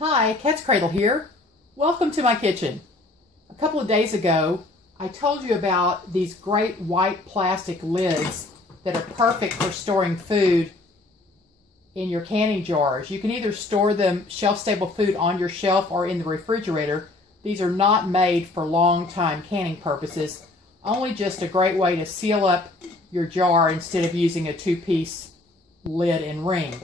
Hi, Katzcradul here. Welcome to my kitchen. A couple of days ago, I told you about these great white plastic lids that are perfect for storing food in your canning jars. You can either store them shelf-stable food on your shelf or in the refrigerator. These are not made for long-time canning purposes, only just a great way to seal up your jar instead of using a two-piece lid and ring.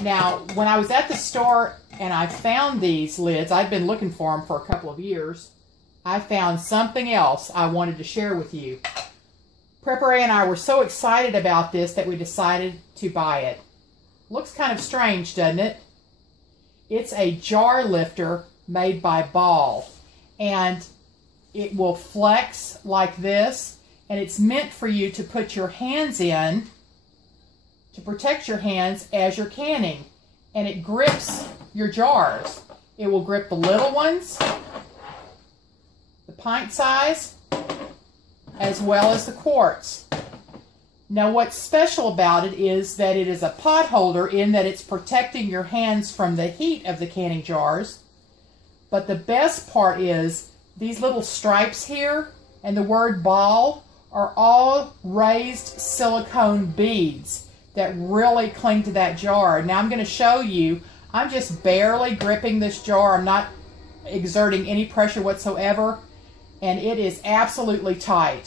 Now, when I was at the store and I found these lids, I'd been looking for them for a couple of years, I found something else I wanted to share with you. Prepare and I were so excited about this that we decided to buy it. Looks kind of strange, doesn't it? It's a jar lifter made by Ball, and it will flex like this, and it's meant for you to put your hands in to protect your hands as you're canning, and it grips your jars. It will grip the little ones, the pint size, as well as the quarts. Now what's special about it is that it is a pot holder in that it's protecting your hands from the heat of the canning jars, but the best part is these little stripes here and the word Ball are all raised silicone beads that really cling to that jar. Now I'm going to show you, I'm just barely gripping this jar. I'm not exerting any pressure whatsoever, and it is absolutely tight.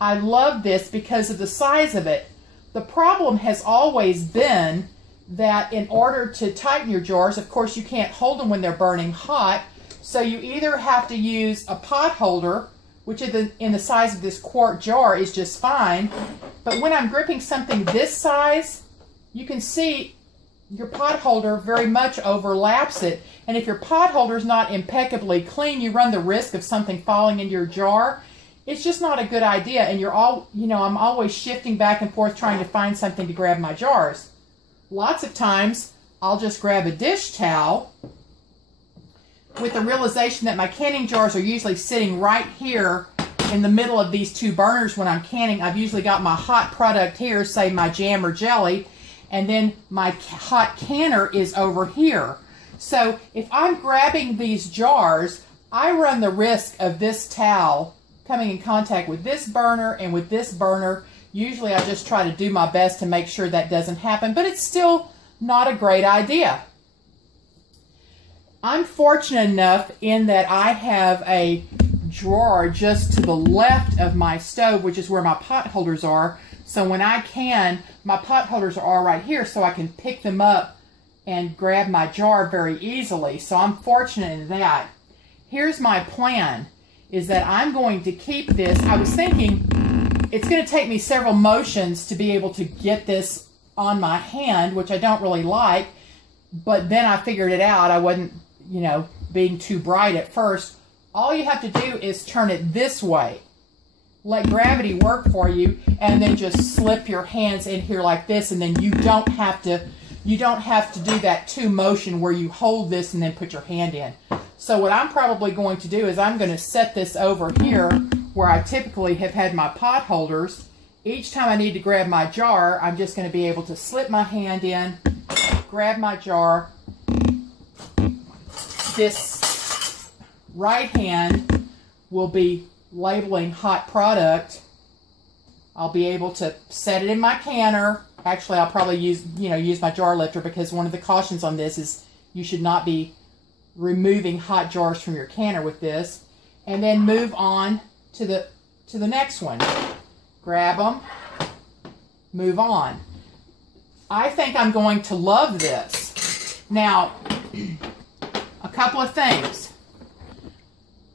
I love this because of the size of it. The problem has always been that in order to tighten your jars, of course you can't hold them when they're burning hot, so you either have to use a pot holder, which in the size of this quart jar is just fine. But when I'm gripping something this size, you can see your pot holder very much overlaps it. And if your pot holder is not impeccably clean, you run the risk of something falling into your jar. It's just not a good idea. And I'm always shifting back and forth trying to find something to grab my jars. Lots of times, I'll just grab a dish towel with the realization that my canning jars are usually sitting right here in the middle of these two burners when I'm canning. I've usually got my hot product here, say my jam or jelly, and then my hot canner is over here. So if I'm grabbing these jars, I run the risk of this towel coming in contact with this burner and with this burner. Usually I just try to do my best to make sure that doesn't happen, but it's still not a great idea. I'm fortunate enough in that I have a drawer just to the left of my stove, which is where my pot holders are. So when I can, my pot holders are all right here, so I can pick them up and grab my jar very easily. So I'm fortunate in that. Here's my plan, is that I'm going to keep this. I was thinking it's going to take me several motions to be able to get this on my hand, which I don't really like, but then I figured it out. I wasn't, being too bright at first. All you have to do is turn it this way. Let gravity work for you, and then just slip your hands in here like this, and then you don't have to do that two motion where you hold this and then put your hand in. So what I'm probably going to do is I'm going to set this over here where I typically have had my pot holders. Each time I need to grab my jar, I'm just going to be able to slip my hand in, grab my jar. This right hand will be labeling hot product. I'll be able to set it in my canner. Actually, I'll probably use my jar lifter, because one of the cautions on this is you should not be removing hot jars from your canner with this. And then move on to the next one. Grab them, move on. I think I'm going to love this. Now, a couple of things.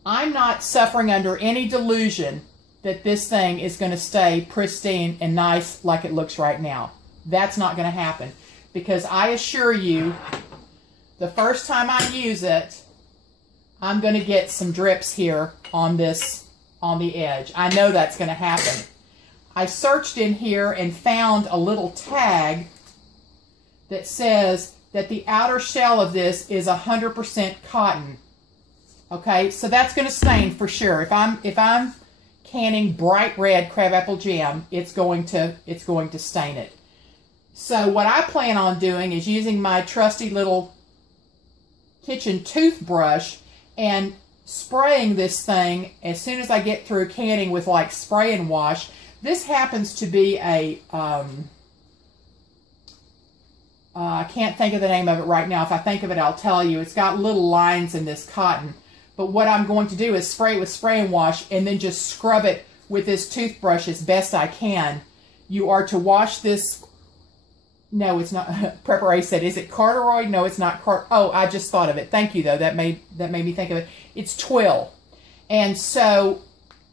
I'm not suffering under any delusion that this thing is going to stay pristine and nice like it looks right now. That's not going to happen, because I assure you, the first time I use it, I'm going to get some drips here on the edge. I know that's going to happen. I searched in here and found a little tag that says that the outer shell of this is 100% cotton. Okay, so that's going to stain for sure. If I'm canning bright red crabapple jam, it's going to stain it. So what I plan on doing is using my trusty little kitchen toothbrush and spraying this thing as soon as I get through canning with like spray and wash. This happens to be a, I can't think of the name of it right now. If I think of it, I'll tell you. It's got little lines in this cotton. But what I'm going to do is spray it with spray and wash and then just scrub it with this toothbrush as best I can. You are to wash this. No, it's not. Prepper A said, is it corduroy? No, it's not. Oh, I just thought of it. Thank you, though. That made me think of it. It's twill. And so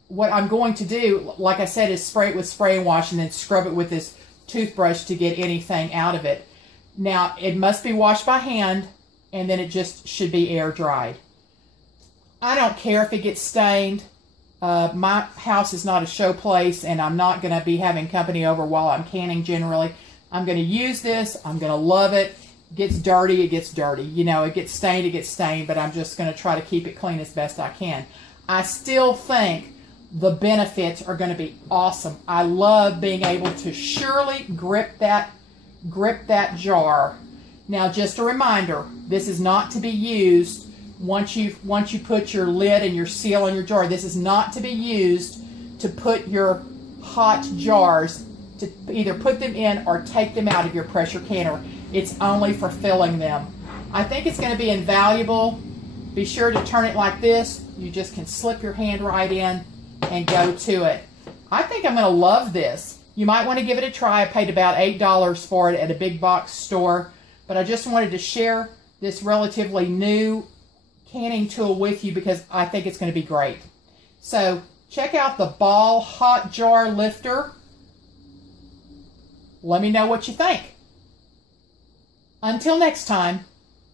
what I'm going to do, like I said, is spray it with spray and wash and then scrub it with this toothbrush to get anything out of it. Now, it must be washed by hand, and then it just should be air dried. I don't care if it gets stained. My house is not a show place, and I'm not going to be having company over while I'm canning generally. I'm going to use this. I'm going to love it. It gets dirty, it gets dirty. You know, it gets stained, but I'm just going to try to keep it clean as best I can. I still think the benefits are going to be awesome. I love being able to surely grip that jar. Now, just a reminder, this is not to be used once you put your lid and your seal on your jar. This is not to be used to put your hot jars, to either put them in or take them out of your pressure canner. It's only for filling them. I think it's going to be invaluable. Be sure to turn it like this. You just can slip your hand right in and go to it. I think I'm going to love this. You might want to give it a try. I paid about $8 for it at a big box store, but I just wanted to share this relatively new canning tool with you because I think it's going to be great. So check out the Ball Hot Jar Lifter. Let me know what you think. Until next time,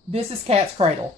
this is Cat's Cradle.